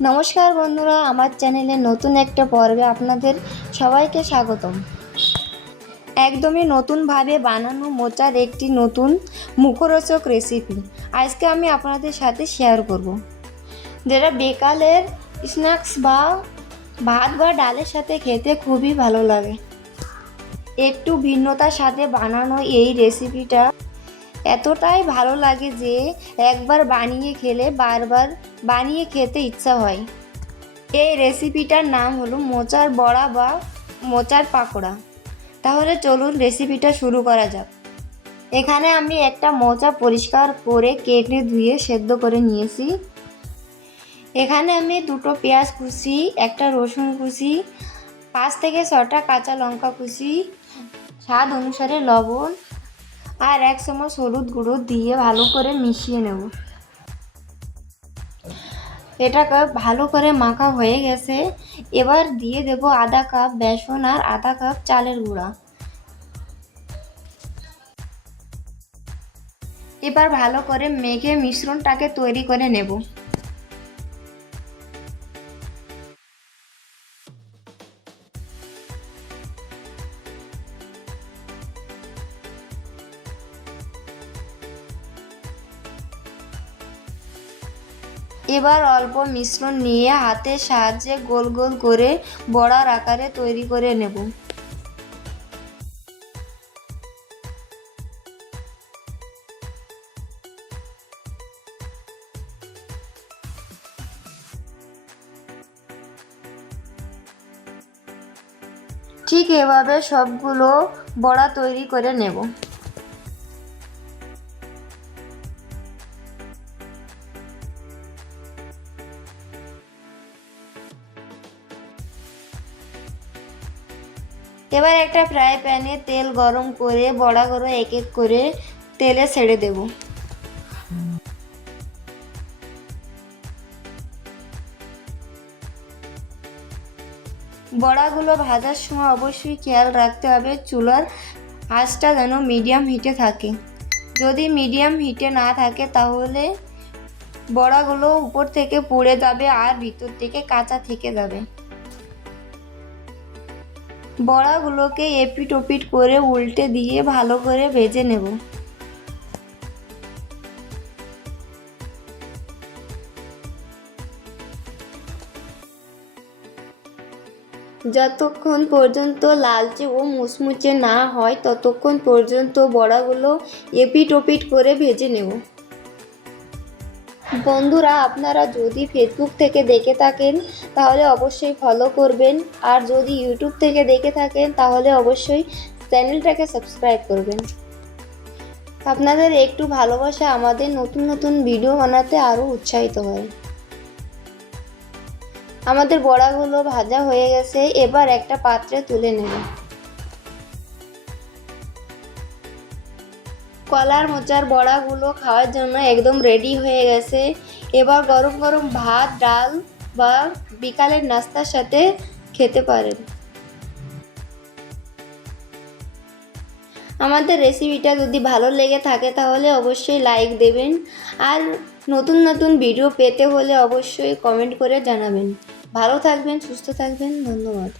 নমস্কার বন্ধুরা, আমার চ্যানেলে নতুন একটা পর্বে আপনাদের সবাইকে স্বাগতম। একদমই নতুনভাবে বানানো মোচার একটি নতুন মুখরোচক রেসিপি আজকে আমি আপনাদের সাথে শেয়ার করব, যেটা বিকালের স্ন্যাক্স বা ভাত বা ডালের সাথে খেতে খুবই ভালো লাগে। একটু ভিন্নতার সাথে বানানো এই রেসিপিটা এতটাই ভালো লাগে যে একবার বানিয়ে খেলে বারবার বানিয়ে খেতে ইচ্ছা হয়। এই রেসিপিটার নাম হলো মোচার বড়া বা মোচার পাকোড়া। তাহলে চলুন রেসিপিটা শুরু করা যাক। এখানে আমি একটা মোচা পরিষ্কার করে কেটে ধুয়ে সেদ্ধ করে নিয়েছি। এখানে আমি দুটো পেঁয়াজ কুচি, একটা রসুন কুচি, 5 থেকে 6টা কাঁচা লঙ্কা কুচি, স্বাদ অনুসারে লবণ আর 1 চামচ হলুদ গুঁড়ো দিয়ে ভালো করে মিশিয়ে নেব। এটাকে ভালো করে মাখা হয়ে গেছে। এবার দিয়ে দেব আধা কাপ বেসন আর আধা কাপ চালের গুঁড়া। এবার ভালো করে মেখে মিশ্রণটাকে তৈরি করে নেব। এবার অল্প মিশ্রণ নিয়ে হাতের সাহায্যে গোল গোল করে বড়ার আকারে তৈরি করে নেব। ঠিক এভাবে সবগুলো বড়া তৈরি করে নেব। এবার একটা ফ্রাই প্যানে তেল গরম করে বড়াগুলো এক এক করে তেলে ছেড়ে দেব। বড়াগুলো ভাজার সময় অবশ্যই খেয়াল রাখতে হবে চুলার আঁচটা যেন মিডিয়াম হিটে থাকে। যদি মিডিয়াম হিটে না থাকে তাহলে বড়াগুলো উপর থেকে পুড়ে যাবে আর ভিতর থেকে কাঁচা থেকে যাবে। বড়াগুলোকে এপিট ওপিট করে উল্টে দিয়ে ভালো করে ভেজে নেব। যতক্ষণ পর্যন্ত লালচে ও মুচমুচে না হয় ততক্ষণ পর্যন্ত বড়াগুলো এপিট ওপিট করে ভেজে নেব। বন্ধুরা, আপনারা যদি ফেসবুক থেকে দেখে থাকেন তাহলে অবশ্যই ফলো করবেন, আর যদি ইউটিউব থেকে দেখে থাকেন তাহলে অবশ্যই চ্যানেলটাকে সাবস্ক্রাইব করবেন। আপনাদের একটু ভালোবাসা আমাদের নতুন নতুন ভিডিও বানাতে আরও উৎসাহিত হয়। আমাদের বড়াগুলো ভাজা হয়ে গেছে, এবার একটা পাত্রে তুলে নেব। কলার মোচার বড়াগুলো খাওয়ার জন্য একদম রেডি হয়ে গেছে। এবার গরম গরম ভাত, ডাল বা বিকালের নাস্তার সাথে খেতে পারেন। আমাদের রেসিপিটা যদি ভালো লেগে থাকে তাহলে অবশ্যই লাইক দেবেন, আর নতুন নতুন ভিডিও পেতে হলে অবশ্যই কমেন্ট করে জানাবেন। ভালো থাকবেন, সুস্থ থাকবেন, ধন্যবাদ।